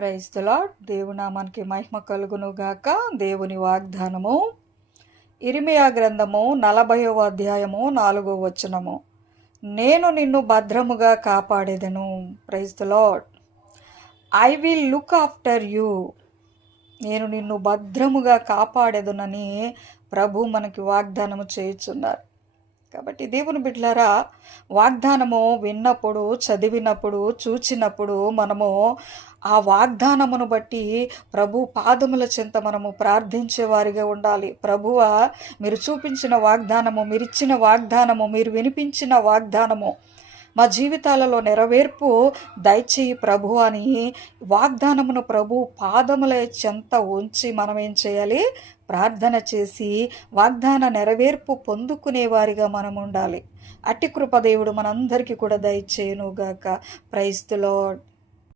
Praise the lord. దేవుని నామానికి మహిమ కలుగును గాక. దేవుని వాగ్దానము ఇర్మియా గ్రంథము 40వ అధ్యాయము 4వ వచనము. నేను నిన్ను భద్రముగా కాపాడేదను. Praise the Lord. I will look after you. నేను నిన్ను భద్రముగా కాపాడేదనని ప్రభు మనకి వాగ్దానము చేయుచున్నారు. కాబట్టి దేవుని బిడ్డలారా, వాగ్దానము విన్నప్పుడు, చదివినప్పుడు, చూచినప్పుడు మనము ఆ వాగ్దానమును బట్టి ప్రభు పాదముల చెంత మనము ప్రార్థించే వారిగా ఉండాలి. ప్రభువా, మీరు చూపించిన వాగ్దానము, మీరు ఇచ్చిన వాగ్దానము, మీరు వినిపించిన వాగ్దానము మా జీవితాలలో నెరవేర్పు దయచేయి ప్రభు అని వాగ్దానమును ప్రభు పాదముల చెంత ఉంచి మనం ఏం చేయాలి? ప్రార్థన చేసి వాగ్దాన నెరవేర్పు పొందుకునే వారిగా మనం ఉండాలి. అట్టి కృప దేవుడు మనందరికీ కూడా దయచేయునుగాక. Praise the lord.